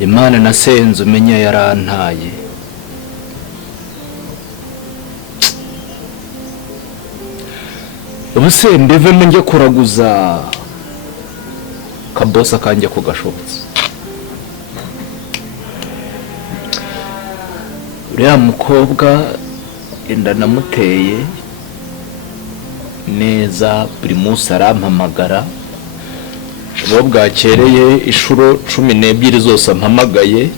Imana nasenze umenya yarantaye. Ubuse ndevemo njye kuraguza Kaboss akanjye ko gashobotse. Uriya mukobwa inda namuteye neza, buri munsi arampamagara. Ubu bwakereye inshuro 12 zose ampamagaye.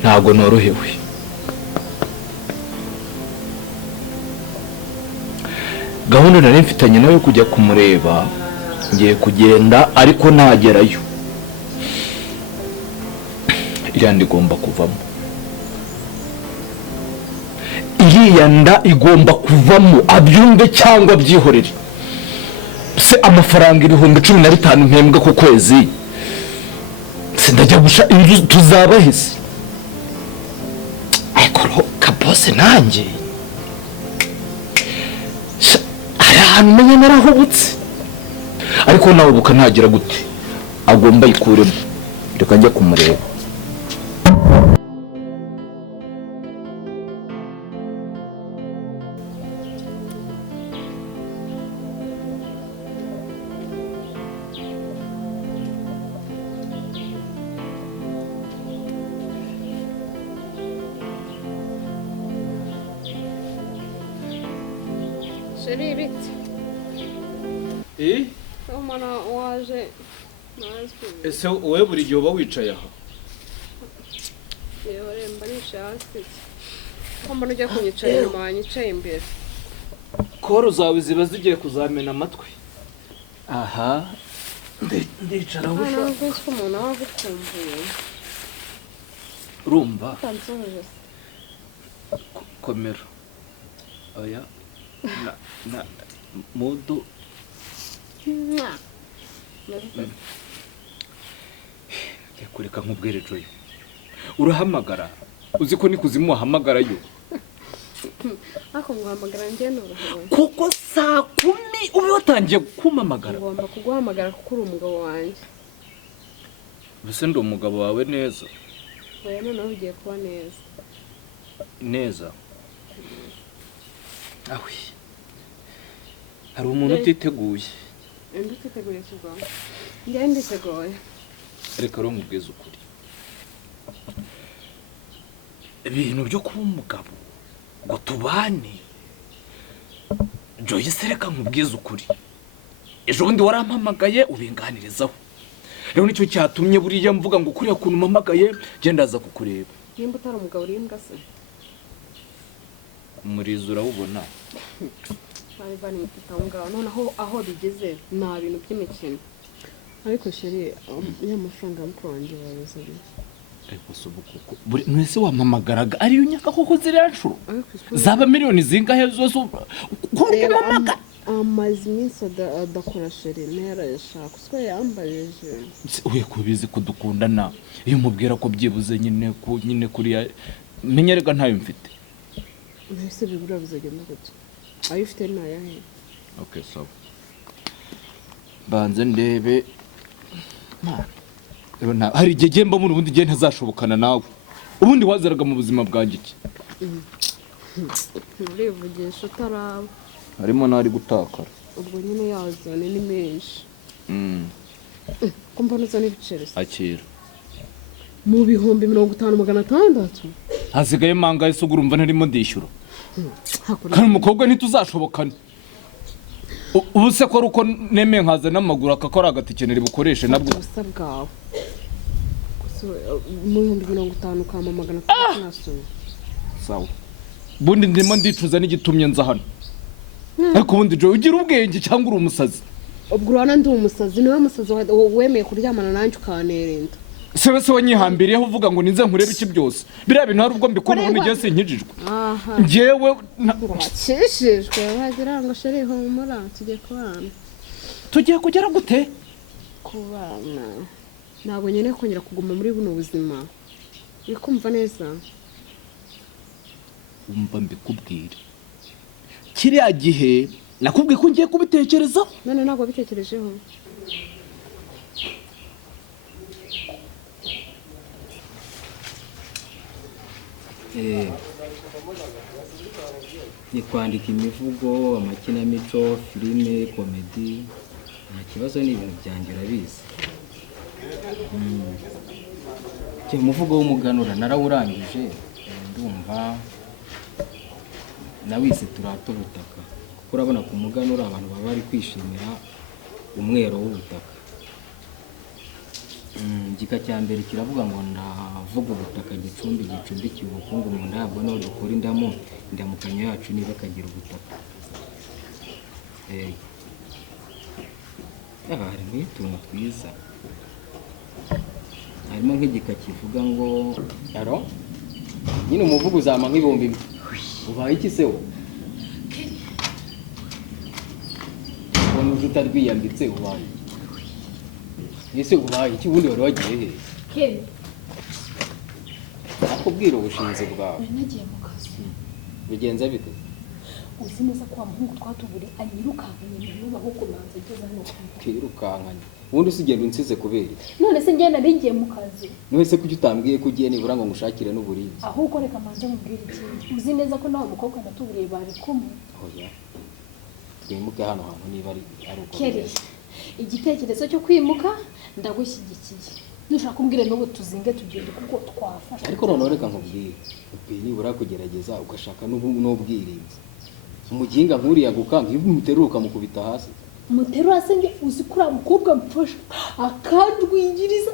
Ntago norohewe. Gahunda nari mfitanye nawe kujya kumureba, ngiye kugenda ariko ntagerayo. Irandi igomba kuvamo. Iriya nda igomba kuvamo, abyumve cyangwa byihorere. Se amafaranga 15,000 mpembwa ku kwezi, sindajya gusha inzu tuzabahise. Ariko Kaboss nanjye ahantu menya narahubutse, ariko nawe buka ntagira gute, agomba yikuremo. Reka njya kumureba. Sheri biti. Umwana waje nazwi. Ese wowe buri gihe uba wicaye aha? Yewe mba nishasi. Ko mbona ujya kunyicara inyuma wanyicaye imbere. Koro zawe ziba zigiye kuzamena amatwi. Aha. Ndicara aho ushaka. Ntabwo ko umuntu aba agukumbuye. Urumva? Tansoje. Komera. Oya. Na modo. Kureka nkubwire Joy. Urahamagara. Uzi ko nikuzimu wahamagarayo. Ako nguhamagara njye n'uruhuwe. Kuko saa 10 ube watangiye kumamagara. Ngomba kuguhamagara kuko uri umugabo wanjye. Bese ndi umugabo wawe neza. Oya noneho ugiye kuba neza. Neza. Awi. Hari umuntu utiteguye. Nditeguye kugwa. Njye nditeguye. Reka ro nkubwiza ukuri. Ibintu byo kuba umugabo ngo tubane. Joy sereka nkubwiza ukuri. Ejo bundi warampamagaye ubinganirizaho. Rero nicyo cyatumye buriya mvuga ngo kuriya kuntu mpamagaye gendaza kukureba. Nimba utari umugabo uri imbwa se. Umurizo urawubona. Bari bani mfitanga noneho aho bigeze nta bintu by'imikino. Ariko Sheri ya mafaranga mukwanjye babizanye. Ariko subukuko buri mwese wampamagaraga ari unyaka koko ziriya nshuro. Zaba miliyoni zingahe zose kumwe mamaga. Amazi minsi adakora Sheri nera yashaka uswe yambajeje. Uye kubizi kudukundana iyo mubwira ko byibuze nyine kuri menyerega ntayo mfite. Nahise bibura bizagenda gute. Ayo ufite nayahe? Okay, so banze ndebe mana hari igihe mba muri ubundi gihe ntazashobokana nawe. Ubundi wazeraga mu buzima bwanjye iki? Urivugisha utaraba. Harimo nari gutakara. Ubwo nyine yazane ni menshi. Ko mbona uzana ibiceri. Akira. Mu bihumbi 50,600. Hasigaye manga isugura umva ntarimo ndishyura. Kandi umukobwa ntituzashobokana. Ubu se ko ruko neme nkaza n'amaguru akakora agatikenera bukoreshe nabwo. Usabwaho. Mu 50,000 kamamagana nasomye. Sawa. Bundi ndimo ndicuza n'igitumye nza hano. Ariko bundi Joy ugira ubwenge cyangwa uri umusazi? Ubwo urana ndi umusazi niwe musazi wemeye kuryamana nanjye ukanerenda. Sewe se wanyihambiriye uvuga ngo ninze nkurebe iki byose. Biriya bintu hari ubwo mbikora ubundi gihe sinkijijwe. Ngewe wakishijwe wagira ngo Sheri humura tujye kubana. Tugiye kugera gute? Kubana. Ntabwo nyene kongera kuguma muri buno buzima. Bikumva neza. Umva mbikubwire. Kiriya gihe nakubwiye ko ngiye kubitekerezaho. None ntabwo bitekerejeho. ni kwandika imivugo, amakinamico, filime, komedi, nta kibazo, ni ibintu byanjye urabizi. Umuvugo w'umuganura narawurangije, ndumva nawise turata ubutaka, kuko urabona ku muganura abantu baba bari kwishimira umwero w'ubutaka. Igika cya mbere kiravuga ngo ndavuga ubutaka gicumbi gicumbikiye ubukungu mu ndabwo no dukora indamukanyo yacu niba akagira ubutaka. Harimo utuntu twiza, harimo nk'igika kivuga ngo aro nyine umuvugo uzama nk'ibihumbi ubaye iki se wo ubona uje utarwiyambitse ubaye ese ubaye iki ubundi wari wagiye he nakubwira ubushinzi bwawe nagiye mu kazi bigenze bite uzi neza ko wa muhungu twatuburi anyirukankanye nyuma aho kumanza ageze hano kirukankanye ubundi usigenda unsize kubera none se ngenda ngiye mu kazi mwese kuki utambwiye ko ugiye nibura ngo ngushakire n'uburinzi ahubwo reka manje mubwire iki uzi neza ko nawe mukobwa natuburiye bari kumwe oya twimuke hano hantu niba ari uko Keri igitekerezo cyo kwimuka ndagushyigikiye nushaka kumbwire n'ubu tuzinge tugende kuko twafasha ariko noneho reka nkubwire nibura kugerageza ugashaka n'ubwirinzi umuginga nkuriya gukanga iyo umuteruka mukubita hasi muterura se nge uzi kuri mukobwa mfasha akandwingiriza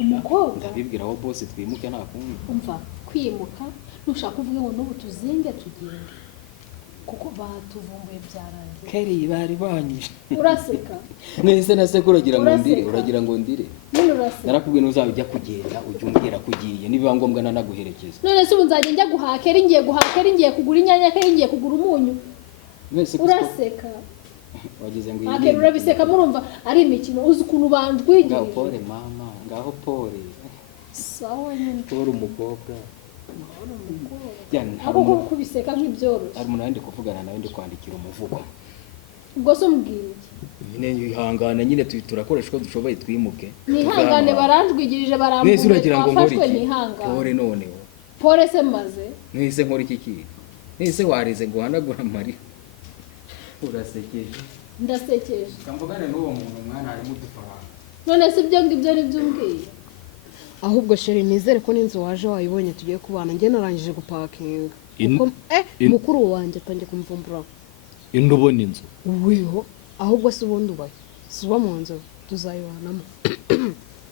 umukobwa ndabibwira aho bose twimuke nta kundi umva kwimuka nushaka uvuge ngo n'ubu tuzinge tugende kuko batuvumbuye byarangiye Keri bari banyije uraseka nese nase kuragira ngo ndire uragira ngo ndire none uraseka narakubwiye ntuzajya kugenda ujye umbwira kugiye niba ngombwa nanaguherekeza none se ubu nzajya njya guhakera ngiye kugura inyanya ngiye kugura umunyu uraseka wagize ngo akera urabiseka murumva ari imikino uzi ukuntu bandwigirije ngaho pole mama ngaho pole sawa nyine pole umukobwa ahubwo kubiseka nk'ibyoroshye hari umuntu ndi kuvugana nawe ndi kwandikira umuvugo ubwo se umbwira iki nyine ihangane nyine turakoresha uko dushoboye twimuke nihangane baranjwigirije barambuye twafashwe nihangane pole noneho pole se maze nise nkora iki kiri nise warize guhanagura amarira urasekeje ndasekeje kamvugane n'uwo muntu mwana harimo udufaranga none se ibyo ngibyo ari byo umbwiye ahubwo sheri nizere ko n'inzu waje wayibonye tugiye kubana njye narangije gupakinga mukuru wanjye atangiye kumvumbura indi ubona inzu wiho ahubwo se ubundi ubaye si uba mu nzu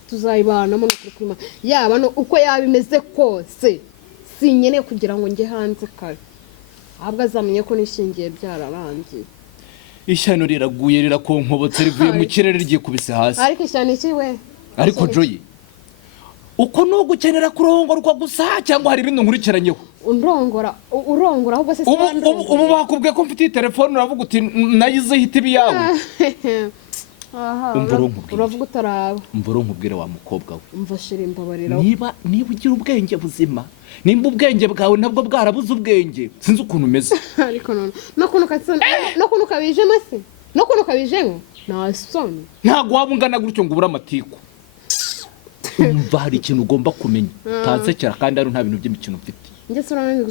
tuzayibanamo no kuri kwima yaba no uko yaba imeze kose sinkeneye kugira ngo njye hanze kare ahubwo azamenye ko nishingiye byararangiye ishyano riraguye rirakonkobotse rivuye mu kirere ryikubise hasi ariko ishyano iki we ariko Joy uko no gukenera kurongorwa gusa cyangwa hari ibindi nkurikiranyeho urongora ahubwo se ubu bakubwiye ko mfite telefone uravuga uti nayize hita ibi yawe uravuga utaraba mbura nkubwire wa mukobwa we umva shiri mbabarira niba ugira ubwenge buzima nimba ubwenge bwawe nabwo bwarabuze ubwenge sinzi ukuntu umeze ariko none no kuntu kabijemo se no kuntu kabijemo nasoni ntago waba ungana gutyo ngo ubure amatiku umva hari ikintu ugomba kumenya utasekera kandi ari nta bintu by'imikino mfite njye se uramenye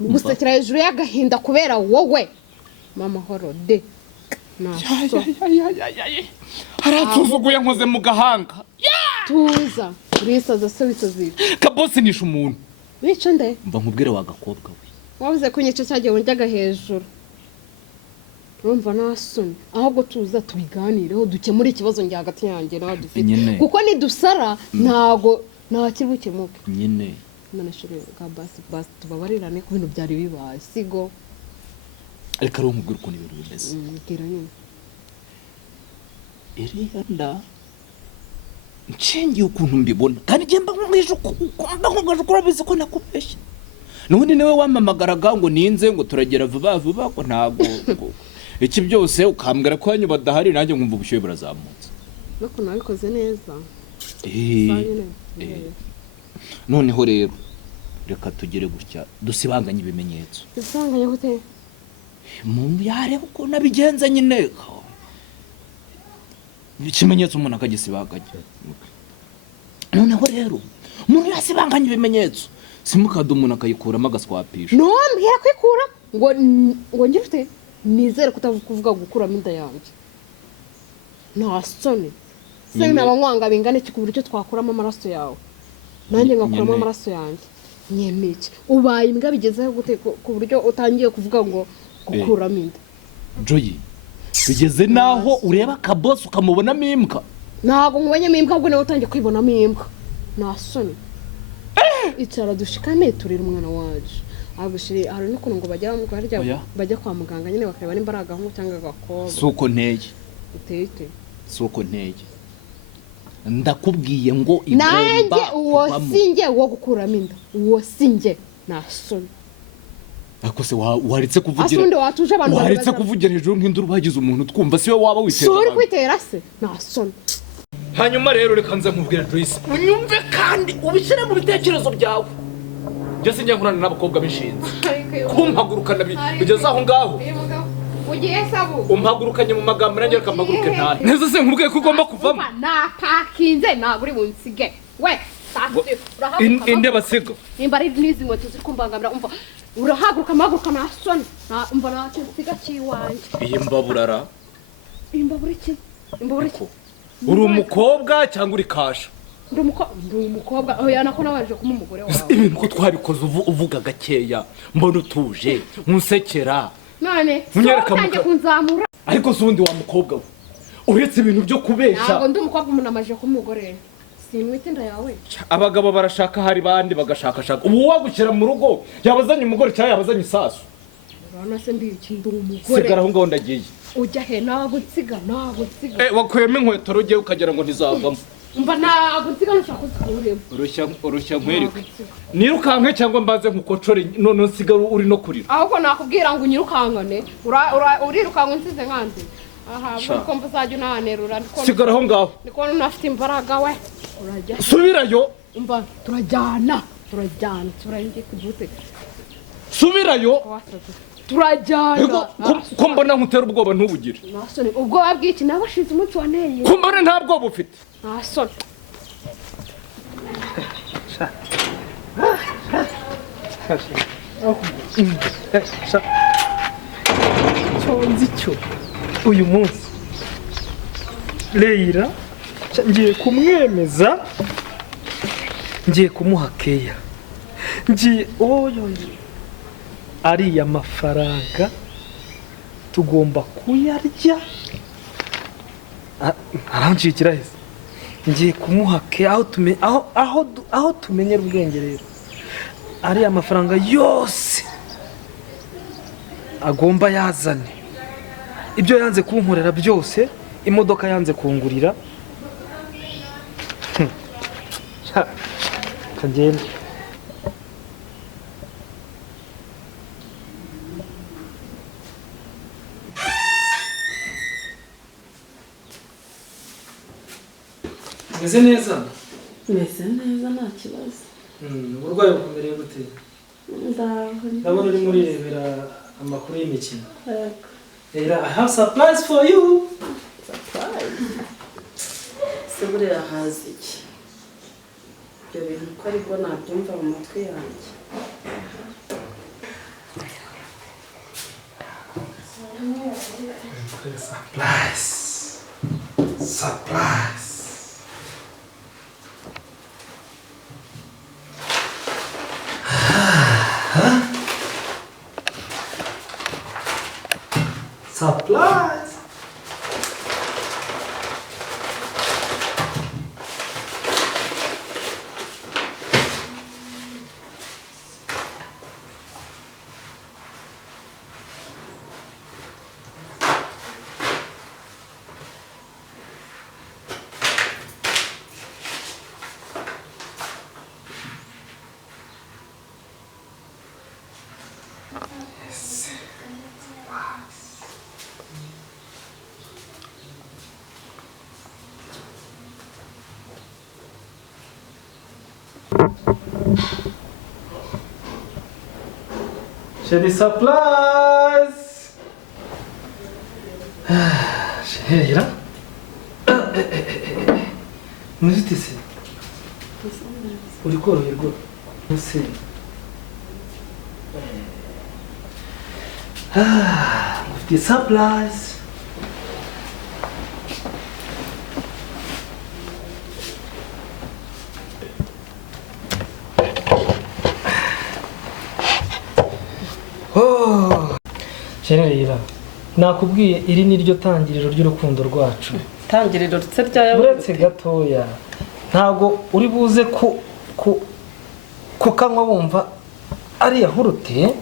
gusekera hejuru y'agahinda kubera wowe mama horo de haratuzuguye nkoze mu gahanga tuza urisaza se witoziye Kaboss nisha umuntu wica nde mva nkubwire wa gakobwa we wabuze kunyica cyagiye wonjaga hejuru urumva nasoni ahubwo tuza tubiganireho dukemure ikibazo njye hagati yanjye nawe dufite kuko nidusara ntago ntakibukemuke nyine none shuri basi tubabarirane ku bintu byari bibaye sigo ariko ari umubwira ukuntu ibintu bimeze mbwira nyine iriya nda nshingiye ukuntu mbibona kandi njye mba nkubwije uko urabizi ko nakubeshya n'ubundi niwe wamamagaraga ngo ninze ngo turagera vuba vuba ko ntago iki byose ukambwira ko hanyu badahari nanjye nkumva ubushyuhe burazamutse no kuntu wabikoze neza noneho rero reka tugere gutya dusibanganye ibimenyetso dusibanganye gute umuntu yareba ukuntu abigenza nyine ikimenyetso umuntu akagisibanganya noneho rero umuntu yasibanganya ibimenyetso simukadi umuntu akayikuramo agaswapisha no mbwira kwikura ngo ngira ute nizere kutavuga gukuramo inda yanjye nta soni se n'abanywanga bingana iki ku buryo twakuramo amaraso yawe nanjye ngakuramo amaraso yanjye nyemeke ubaye imbwa bigezeho gute ku buryo utangiye kuvuga ngo gukuramo inda Joyi bigeze naho ureba Kaboss ukamubonamo imbwa ntabwo nkubonyemo imbwa ahubwo nawe utangiye kwibonamo imbwa nta soni icara dushikane turira umwana wacu agushiri hari n'ukuntu ngo bajya kwa muganga nyine bakareba n'imbaraga nk'uko cyangwa agakobwa suko nteye utete suko nteye ndakubwiye ngo nanjye uwo sinjye wo gukuramo inda uwo sinjye nta soni akose waritse kuvugira asundi watuje abantu waritse kuvugira hejuru nk'induru bagize umuntu twumva siwe waba witera suri kwitera se nta soni hanyuma rero reka nze nkubwire Joyce unyumve kandi ubishyire mu bitekerezo byawe byose njye nkurana n'abakobwa bishinze kumpagurukana bigeze aho ngaho ugiye sabu umpagurukanye mu magambo nanjye reka mpaguruke ntane neza se nkubwiye ko ugomba kuvamo napakinze ntabwo uri bunsige we inde basiga nimba ari n'izi nkweto ziri kumbangamira umva urahaguruka amaguruka nta soni umva ntacyo nsiga cy'iwanjye iyi mbaburara imbabura iki uri umukobwa cyangwa uri kasha ndi umukobwa oya nako nabaje kuma umugore wawe ibintu ko twabikoze uvuga gakeya mbona utuje nkusekera none utangiye kunzamura ariko se ubundi wa mukobwa we uretse ibintu byo kubeshya ntabwo ndi umukobwa umuntu amaje kumugore simwite inda yawe abagabo barashaka hari bandi bagashakashaka ubu wagukira mu rugo yabazanye umugore cyangwa yabazanye isasu urabona se ndi umugore sigara aho ngaho ndagiye ujya he ntabwo nsiga wakuyemo inkweto rugiye ukagira ngo ntizavamo mba ntabwo nsiga nshaka kuzikuremo urushya nkwereke nirukanke cyangwa mbaze nkukocore none nsigara uri no kurira ahubwo nakubwira ngo unyirukankane urirukanka unsize nkanze aha bwo mba uzajya unanerura sigara aho ngaho niko unafite imbaraga we urajya subirayo umva turajyana turajye kudute subirayo turajyana ko mbona nkutera ubwoba ntubugire nasoni ubwoba bw'iki nabashize umunsi waneye ko mbona nta bwoba ufite nasoni nzi cyo uyu munsi Reira ngiye kumwemeza ngiye kumuha keya ngiye ariya mafaranga tugomba kuyarya arancikira heza ngiye kumuha keya aho tumenyera ubwenge rero ariya mafaranga yose agomba yazane ibyo yanze kunkorera byose imodoka yanze kungurira kagenda meze neza nta kibazo uburwayi bukomereye gute ndabona urimo urirebera amakuru y'imikino Reira, I have surprise for you. Surprise? Se buriya hazi iki? Ibyo bintu ko aribwo nabyumva mu matwi yanjye. Surprise. Surprise. Surprise! Chérie, surprise! Reira? Mas o que é isso? uri koroherwa ese ufite surprise. Reira, nakubwiye iri ni ryo tangiriro ry'urukundo rwacu. Tangiriro rutse ryayo uretse gatoya ntago uri buze kukanywa wumva ari yahurute,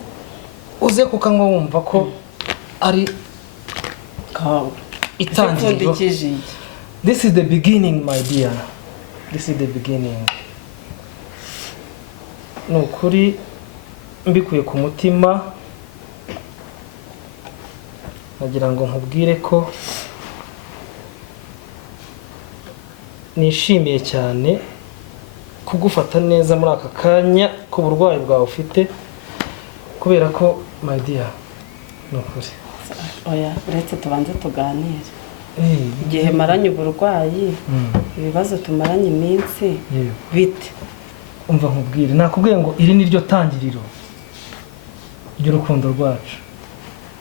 uze kukanywa wumva ko ari itangiriro. This is the beginning, my dear. This is the beginning. Nukuri mbikuye ku mutima nagira ngo nkubwire ko nishimiye cyane kugufata neza muri aka kanya k'uburwayi bwawe ufite, kubera ko my dear nukuri. Oya, uretse tubanze tuganire. Igihe maranye uburwayi, ibibazo tumaranye iminsi bite? Umva nkubwire, nakubwiye ngo iri ni ryo tangiriro ry'urukundo rwacu.